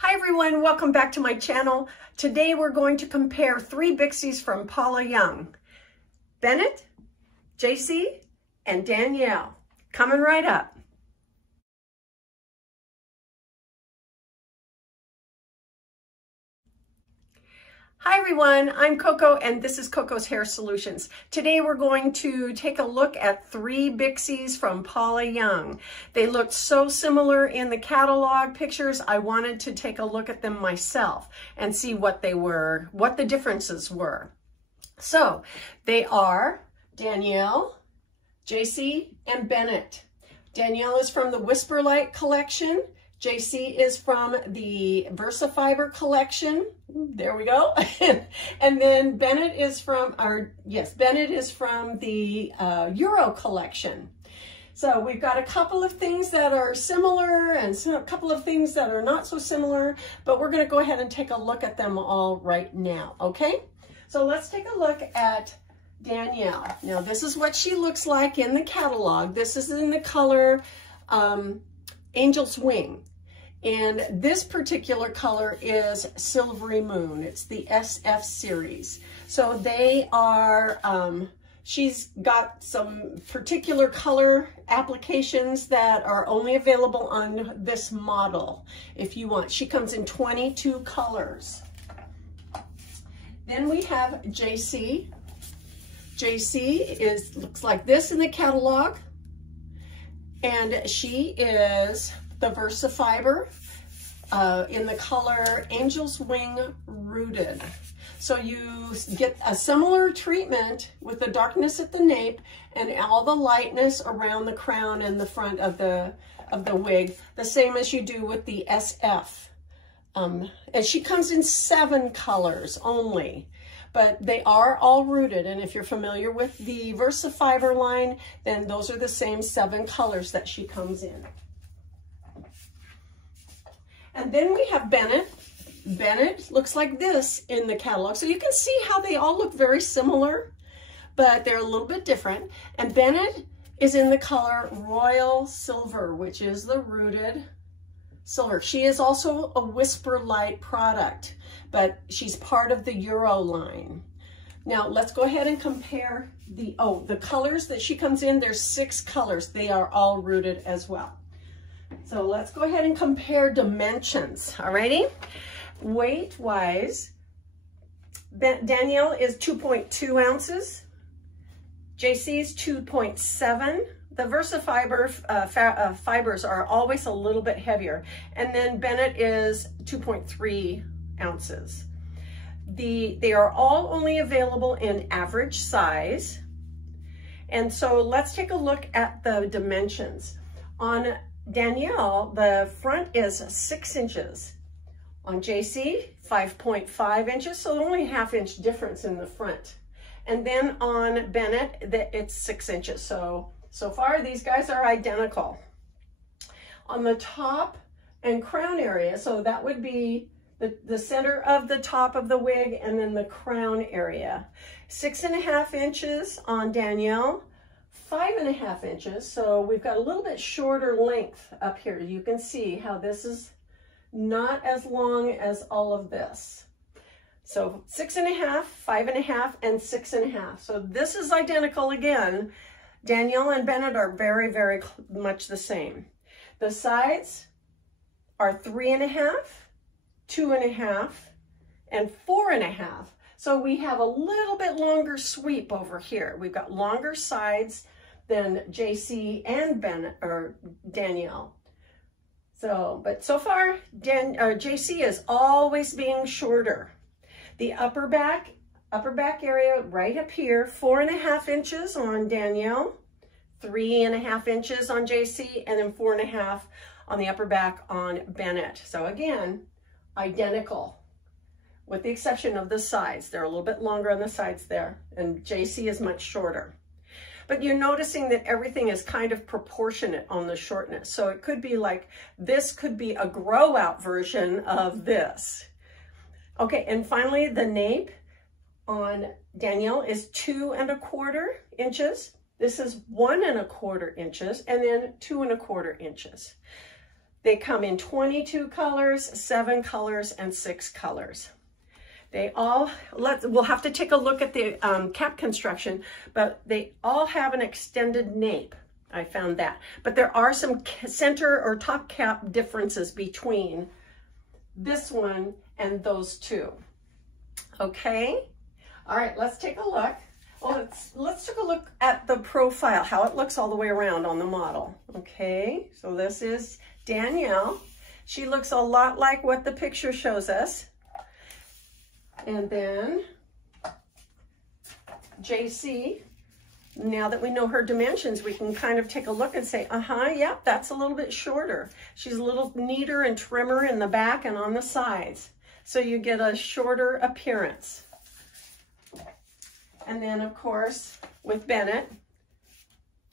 Hi everyone, welcome back to my channel. Today we're going to compare 3 BIXIES from Paula Young. Bennett, Jaycee, and Danielle. Coming right up. Hi everyone, I'm Coco and this is Coco's Hair Solutions. Today we're going to take a look at 3 BIXIES from Paula Young. They looked so similar in the catalog pictures, I wanted to take a look at them myself and see what they were, what the differences were. So they are Danielle, Jaycee, and Bennett. Danielle is from the WhisperLite collection. Jaycee is from the VersaFiber collection. There we go. And then Bennett is from the Euro collection. So we've got a couple of things that are similar and a couple of things that are not so similar, but we're going to go ahead and take a look at them all right now. Okay. So let's take a look at Danielle. Now this is what she looks like in the catalog. This is in the color Angel's Wing. And this particular color is Silvery Moon. It's the SF series. So they are, she's got some particular color applications that are only available on this model if you want. She comes in 22 colors. Then we have Jaycee. Jaycee looks like this in the catalog. And she is the VersaFiber in the color Angel's Wing Rooted. So you get a similar treatment with the darkness at the nape and all the lightness around the crown and the front of the wig, the same as you do with the SF. And she comes in 7 colors only. But they are all rooted, and if you're familiar with the VersaFiber line, then those are the same 7 colors that she comes in. And then we have Bennett. Bennett looks like this in the catalog. So you can see how they all look very similar, but they're a little bit different. And Bennett is in the color Royal Silver, which is the rooted silver. She is also a WhisperLite product, but she's part of the Euro line. Now let's go ahead and compare the colors that she comes in. There's 6 colors. They are all rooted as well. So let's go ahead and compare dimensions. Alrighty. Weight-wise, Danielle is 2.2 ounces. Jaycee is 2.7. The VersaFiber fibers are always a little bit heavier. And then Bennett is 2.3 ounces. They are all only available in average size. And so let's take a look at the dimensions. On Danielle, the front is 6 inches. On Jaycee, 5.5 inches, so only a ½ inch difference in the front. And then on Bennett, it's 6 inches. So far, these guys are identical. On the top and crown area, so that would be the center of the top of the wig and then the crown area. 6.5 inches on Danielle, 5.5 inches. So we've got a little bit shorter length up here. You can see how this is not as long as all of this. So 6.5, 5.5, and 6.5. So this is identical again. Danielle and Bennett are very, very much the same. The sides are 3.5, 2.5, and 4.5. So we have a little bit longer sweep over here. We've got longer sides than Jaycee and Bennett or Danielle. But so far, Jaycee is always being shorter. The upper back area right up here, 4.5 inches on Danielle, 3.5 inches on Jaycee, and then 4.5 on the upper back on Bennett. So again, identical, with the exception of the sides. They're a little bit longer on the sides there, and Jaycee is much shorter. But you're noticing that everything is kind of proportionate on the shortness. So it could be like, this could be a grow out version of this. Okay, and finally the nape on Danielle is 2.25 inches. This is 1.25 inches, and then 2.25 inches. They come in 22 colors, 7 colors, and 6 colors. They all, we'll have to take a look at the cap construction, but they all have an extended nape. I found that. But there are some center or top cap differences between this one and those two. Okay? All right, let's take a look. Well, let's take a look at the profile, how it looks all the way around on the model. Okay, so this is Danielle. She looks a lot like what the picture shows us. And then Jaycee, now that we know her dimensions, we can kind of take a look and say, yep, that's a little bit shorter. She's a little neater and trimmer in the back and on the sides. So you get a shorter appearance. And then, of course, with Bennett,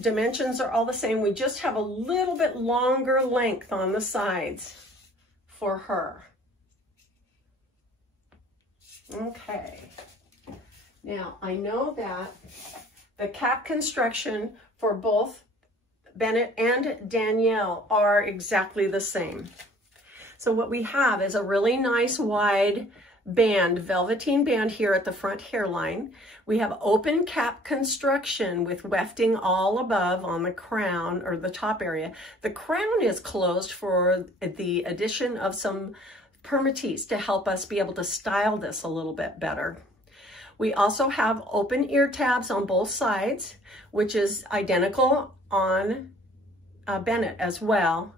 dimensions are all the same. We just have a little bit longer length on the sides for her. Okay. Now, I know that the cap construction for both Bennett and Danielle are exactly the same. So what we have is a really nice wide band, velveteen band here at the front hairline. We have open cap construction with wefting all above on the crown or the top area. The crown is closed for the addition of some permatease to help us be able to style this a little bit better. We also have open ear tabs on both sides, which is identical on Bennett as well.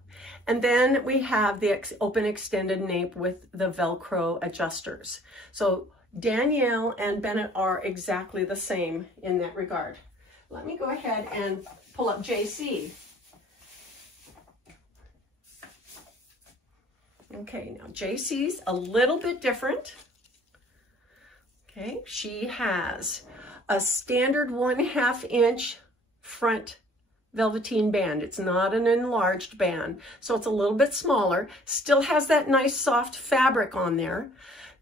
And then we have the open extended nape with the Velcro adjusters. So Danielle and Bennett are exactly the same in that regard. Let me go ahead and pull up Jaycee. Okay, now Jaycee's a little bit different. Okay, she has a standard 1/2 inch front velveteen band. It's not an enlarged band, so it's a little bit smaller. Still has that nice soft fabric on there.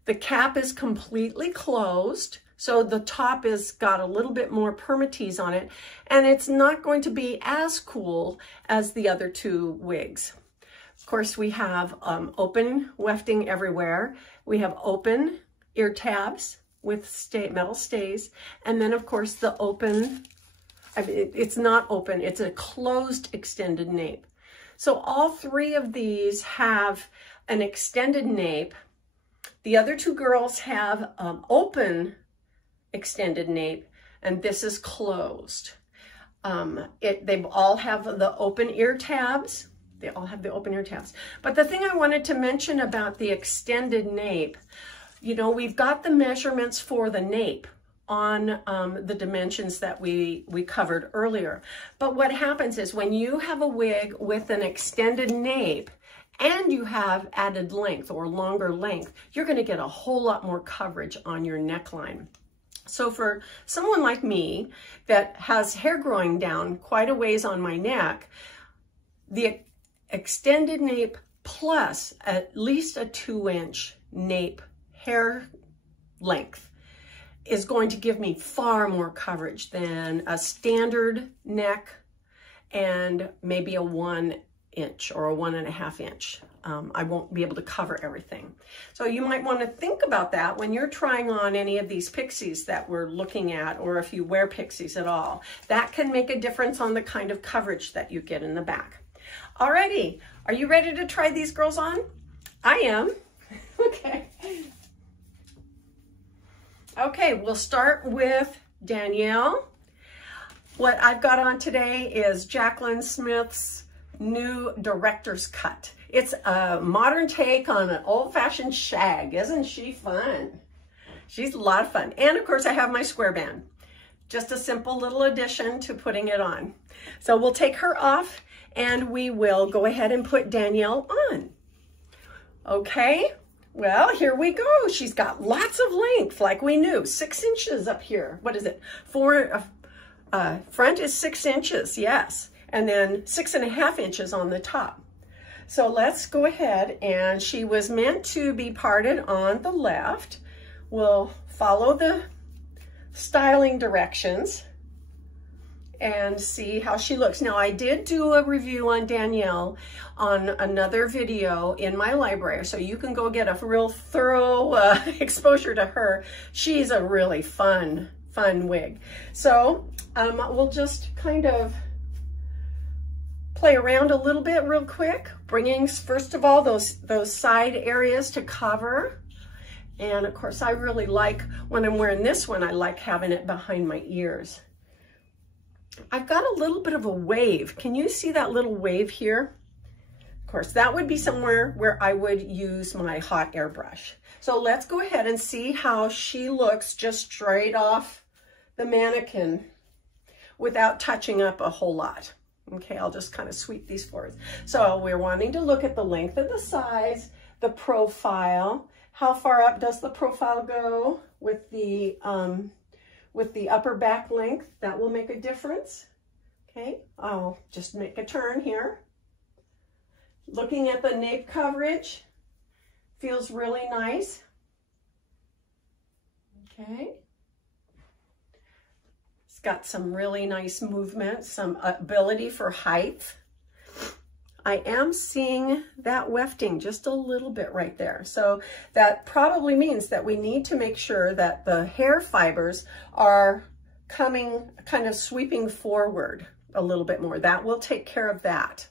The cap is completely closed, so the top is got a little bit more permatease on it, and it's not going to be as cool as the other two wigs. Of course, we have open wefting everywhere. We have open ear tabs with metal stays, and then of course the open, it's not open, it's a closed extended nape. So all three of these have an extended nape. The other two girls have open extended nape, and this is closed. They all have the open ear tabs. They all have the open ear tabs. But the thing I wanted to mention about the extended nape, you know, we've got the measurements for the nape on the dimensions that we covered earlier. But what happens is when you have a wig with an extended nape and you have added length or longer length, you're going to get a whole lot more coverage on your neckline. So for someone like me that has hair growing down quite a ways on my neck, the extended nape plus at least a 2-inch nape hair length is going to give me far more coverage than a standard neck and maybe a 1 inch or a 1.5 inch. I won't be able to cover everything. So you might want to think about that when you're trying on any of these pixies that we're looking at, or if you wear pixies at all. That can make a difference on the kind of coverage that you get in the back. Alrighty, are you ready to try these girls on? I am. Okay. Okay, we'll start with Danielle. What I've got on today is Jaclyn Smith's new director's cut. It's a modern take on an old-fashioned shag. Isn't she fun? She's a lot of fun. And of course I have my square band. Just a simple little addition to putting it on. So we'll take her off and we will go ahead and put Danielle on. Okay, well, here we go. She's got lots of length like we knew. 6 inches up here. What is it? Front is 6 inches, yes. And then 6.5 inches on the top. So let's go ahead, and she was meant to be parted on the left. We'll follow the styling directions and see how she looks. Now, I did do a review on Danielle on another video in my library, so you can go get a real thorough exposure to her. She's a really fun wig. So we'll just kind of play around a little bit real quick, bringing first of all those side areas to cover. And of course, I really like, when I'm wearing this one, I like having it behind my ears. I've got a little bit of a wave. Can you see that little wave here? Of course, that would be somewhere where I would use my hot air brush. So let's go ahead and see how she looks just straight off the mannequin without touching up a whole lot. Okay, I'll just kind of sweep these forward. So we're wanting to look at the length of the sides, the profile. How far up does the profile go with the upper back length? That will make a difference. Okay, I'll just make a turn here. Looking at the nape coverage, feels really nice. Okay. It's got some really nice movement, some ability for height. I am seeing that wefting just a little bit right there. So that probably means that we need to make sure that the hair fibers are coming, kind of sweeping forward a little bit more. That will take care of that.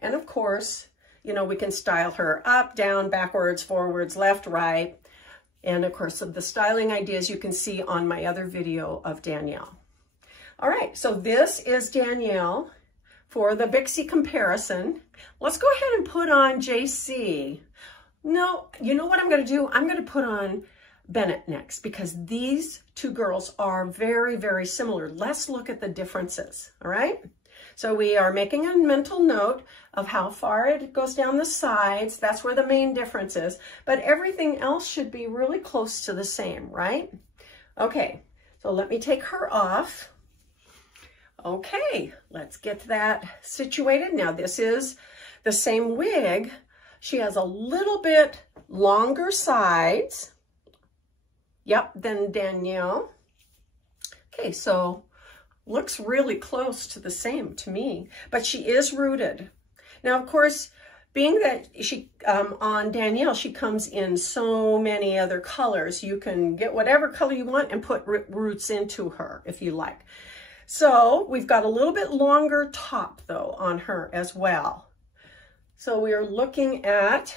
And of course, you know, we can style her up, down, backwards, forwards, left, right. And of course, the styling ideas you can see on my other video of Danielle. All right, so this is Danielle. For the BIXIE comparison, let's go ahead and put on Jaycee. No, you know what I'm going to do? I'm going to put on Bennett next, because these two girls are very, very similar. Let's look at the differences, all right? So we are making a mental note of how far it goes down the sides. That's where the main difference is. But everything else should be really close to the same, right? Okay, so let me take her off. Okay, let's get that situated. Now this is the same wig. She has a little bit longer sides. Yep, than Danielle. Okay, so looks really close to the same to me, but she is rooted. Now, of course, being that she, on Danielle, she comes in so many other colors, you can get whatever color you want and put roots into her if you like. So we've got a little bit longer top though on her as well. So we are looking at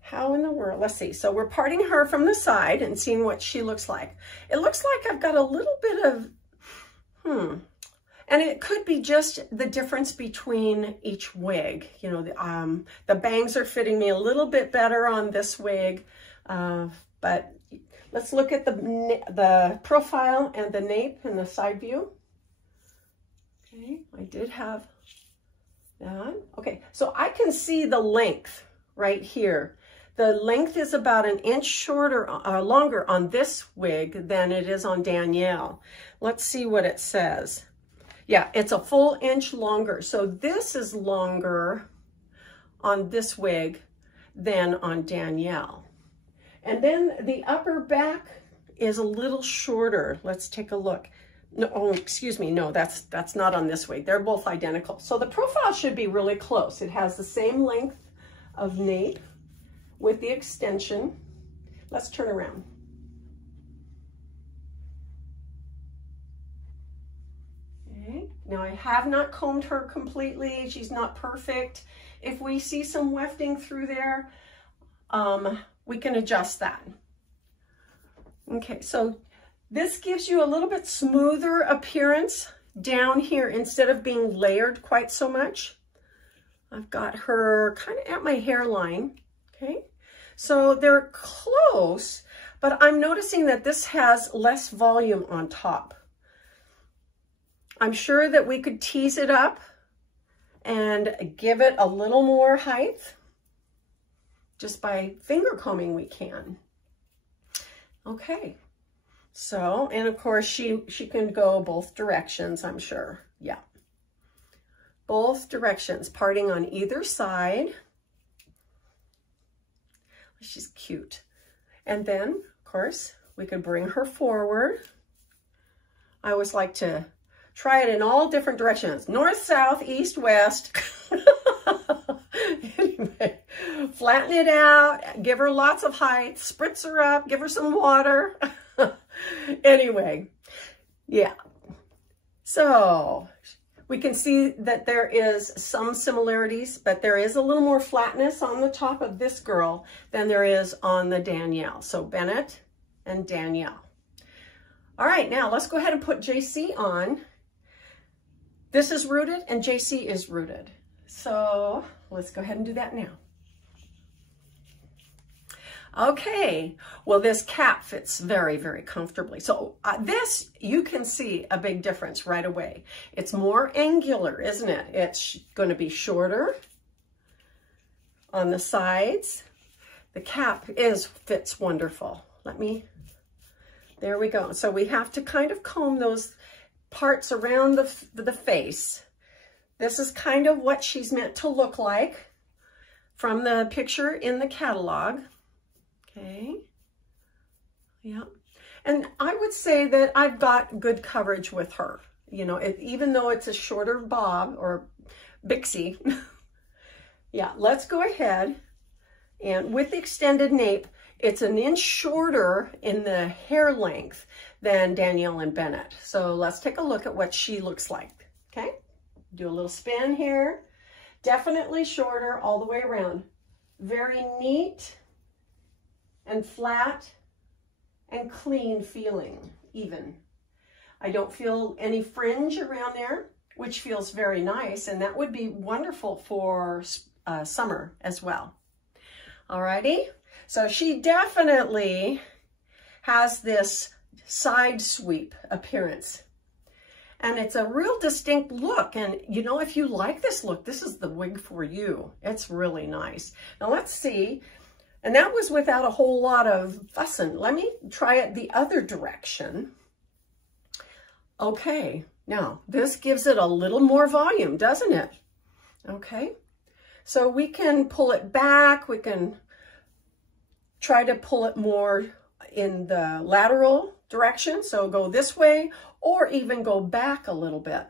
how in the world, let's see. So we're parting her from the side and seeing what she looks like. It looks like I've got a little bit of, and it could be just the difference between each wig. You know, the bangs are fitting me a little bit better on this wig, but let's look at the profile and the nape and the side view. Okay, I did have that. Okay, so I can see the length right here. The length is about an inch shorter, longer on this wig than it is on Danielle. Let's see what it says. Yeah, it's a full inch longer. So this is longer on this wig than on Danielle. And then the upper back is a little shorter. Let's take a look. No, oh, excuse me. No, that's not on this wig. They're both identical. So the profile should be really close. It has the same length of nape with the extension. Let's turn around. Okay. Now I have not combed her completely. She's not perfect. If we see some wefting through there, we can adjust that. Okay, so this gives you a little bit smoother appearance down here instead of being layered quite so much. I've got her kind of at my hairline, okay? So they're close, but I'm noticing that this has less volume on top. I'm sure that we could tease it up and give it a little more height. Just by finger combing we can. Okay, so, and of course she can go both directions, I'm sure. Yeah, both directions, parting on either side. She's cute. And then, of course, we could bring her forward. I always like to try it in all different directions. North, south, east, west. Anyway, flatten it out, give her lots of height, spritz her up, give her some water. Anyway, yeah. So we can see that there is some similarities, but there is a little more flatness on the top of this girl than there is on the Danielle. So Bennett and Danielle. All right, now let's go ahead and put Jaycee on. This is rooted and Jaycee is rooted. So let's go ahead and do that now. Okay, well, this cap fits very, very comfortably. So this, you can see a big difference right away. It's more angular, isn't it? It's going to be shorter on the sides. The cap fits wonderful. There we go. So we have to kind of comb those parts around the face. This is kind of what she's meant to look like from the picture in the catalog. Okay, yeah, and I would say that I've got good coverage with her, you know, even though it's a shorter bob or BIXIE. Yeah, let's go ahead, and with the extended nape, it's an inch shorter in the hair length than Danielle and Bennett. So let's take a look at what she looks like, okay? Do a little spin here. Definitely shorter all the way around. Very neat and flat and clean feeling, even. I don't feel any fringe around there, which feels very nice, and that would be wonderful for summer as well. Alrighty, so she definitely has this side sweep appearance, and it's a real distinct look, and you know, if you like this look, this is the wig for you. It's really nice. Now let's see. And that was without a whole lot of fussing. Let me try it the other direction. Okay, now this gives it a little more volume, doesn't it? Okay, so we can pull it back. We can try to pull it more in the lateral direction. So go this way or even go back a little bit.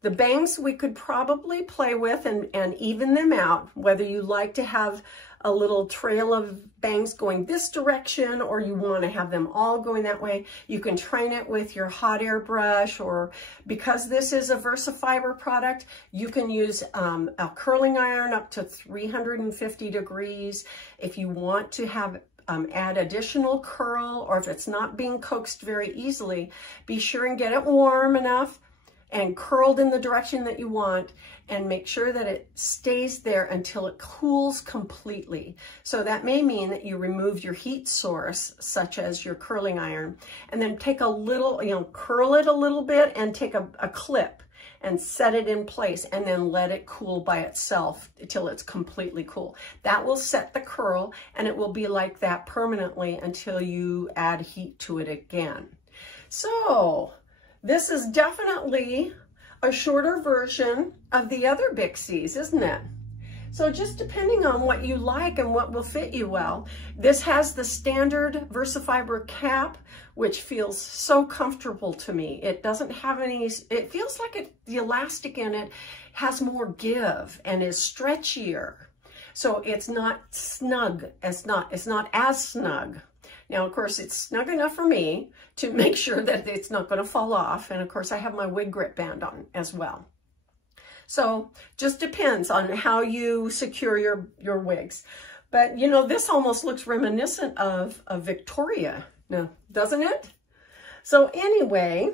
The bangs we could probably play with and even them out, whether you like to have a little trail of bangs going this direction or you want to have them all going that way. You can train it with your hot air brush, or because this is a VersaFiber product, you can use a curling iron up to 350 degrees. If you want to have add additional curl, or if it's not being coaxed very easily, be sure and get it warm enough and curled in the direction that you want, and make sure that it stays there until it cools completely. So that may mean that you remove your heat source, such as your curling iron, and then take a little, you know, curl it a little bit and take a clip and set it in place, and then let it cool by itself until it's completely cool. That will set the curl, and it will be like that permanently until you add heat to it again. So this is definitely a shorter version of the other BIXIES, isn't it? So just depending on what you like and what will fit you well. This has the standard VersaFiber cap, which feels so comfortable to me. It doesn't have any, it feels like the elastic in it has more give and is stretchier. So it's not snug, it's not as snug. Now, of course, it's snug enough for me to make sure that it's not going to fall off. And of course, I have my wig grip band on as well. So just depends on how you secure your wigs. But, you know, this almost looks reminiscent of Victoria, now, doesn't it? So anyway,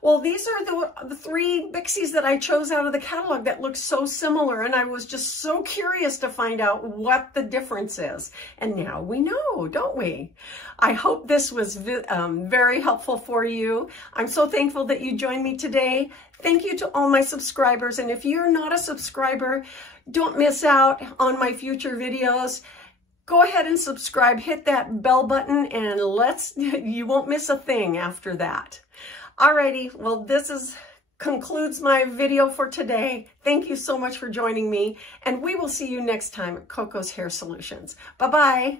well, these are the three BIXIES that I chose out of the catalog that look so similar, and I was just so curious to find out what the difference is. And now we know, don't we? I hope this was very helpful for you. I'm so thankful that you joined me today. Thank you to all my subscribers. And if you're not a subscriber, don't miss out on my future videos. Go ahead and subscribe, hit that bell button, and you won't miss a thing after that. Alrighty, well, this concludes my video for today. Thank you so much for joining me, and we will see you next time at Coco's Hair Solutions. Bye-bye.